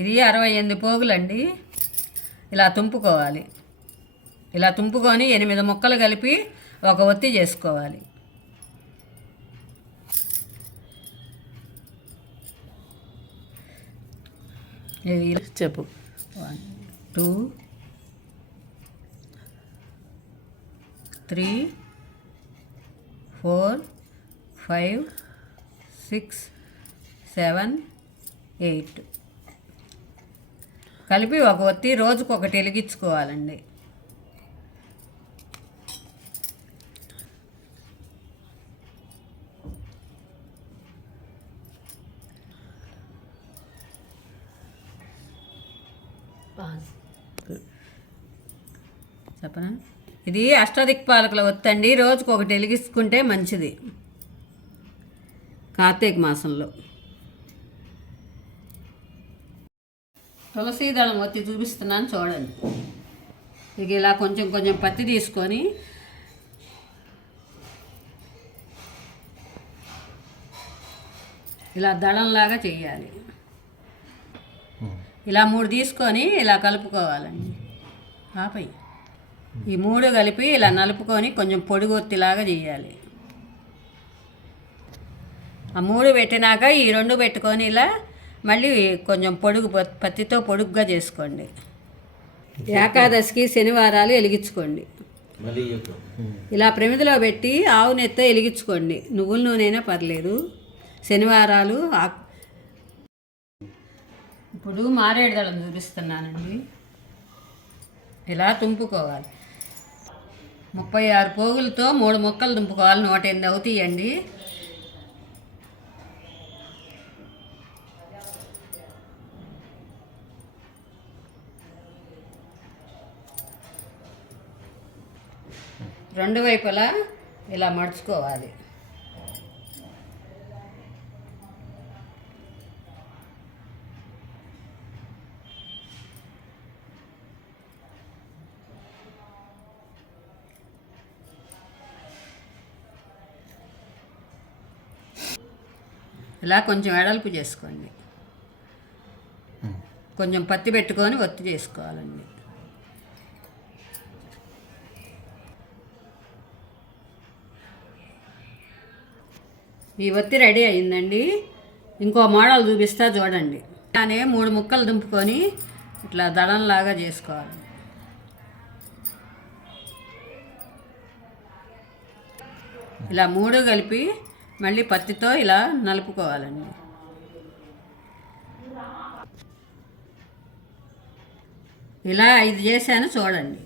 ఇది అరవై ఎనిమిది పోగులండి. ఇలా తుంపుకోవాలి. ఇలా తుంపుకొని ఎనిమిది ముక్కలు కలిపి ఒక ఒత్తి చేసుకోవాలి. చెప్పు. One two three four five six seven eight కలిపి ఒక ఒత్తి రోజుకు ఒకటి వెలిగించుకోవాలండి చెప్పనా? ఇది అష్టదిక్పాలకుల ఒత్తండి రోజుకు ఒకటి వెలిగించుకుంటే మంచిది. కార్తీక మాసంలో. తులసి దళం ఒత్తి చూపిస్తున్నాను చూడండి. ఇక ఇలా కొంచెం కొంచెం పత్తి తీసుకొని ఇలా దళంలాగా చేయాలి. ఇలా మూడు తీసుకొని ఇలా కలుపుకోవాలండి. ఆపై ఈ మూడు కలిపి ఇలా నలుపుకొని కొంచెం పొడిగొత్తిలాగా చేయాలి. ఆ మూడు పెట్టినాక ఈ రెండు పెట్టుకొని ఇలా మళ్ళీ కొంచెం పొడుగు పత్తితో పొడుగ్గా చేసుకోండి. ఏకాదశికి శనివారాలు వెలిగించుకోండి. ఇలా ప్రమిదిలో పెట్టి ఆవు నెత్తో వెలిగించుకోండి. నువ్వుల నూనెైనా పర్లేదు. శనివారాలు ఇప్పుడు మారేడు దళం చూపిస్తున్నానండి. ఇలా తుంపుకోవాలి. ముప్పై ఆరు పోగులతో మూడు ముక్కలు తుంపుకోవాలి. నూట ఎనిమిది అవుతాయండి. రెండు వైపులా ఇలా మడుచుకోవాలి. ఇలా కొంచెం వెడల్పు చేసుకోండి. కొంచెం పత్తి పెట్టుకొని ఒత్తి చేసుకోవాలండి. ఈ ఒత్తి రెడీ అయిందండి. ఇంకో మోడల్ చూపిస్తా చూడండి. కానీ మూడు ముక్కలు దుంపుకొని ఇట్లా దళంలాగా చేసుకోవాలి. ఇలా మూడు కలిపి మళ్ళీ పత్తితో ఇలా నలుపుకోవాలండి. ఇలా ఐదు చేశాను చూడండి.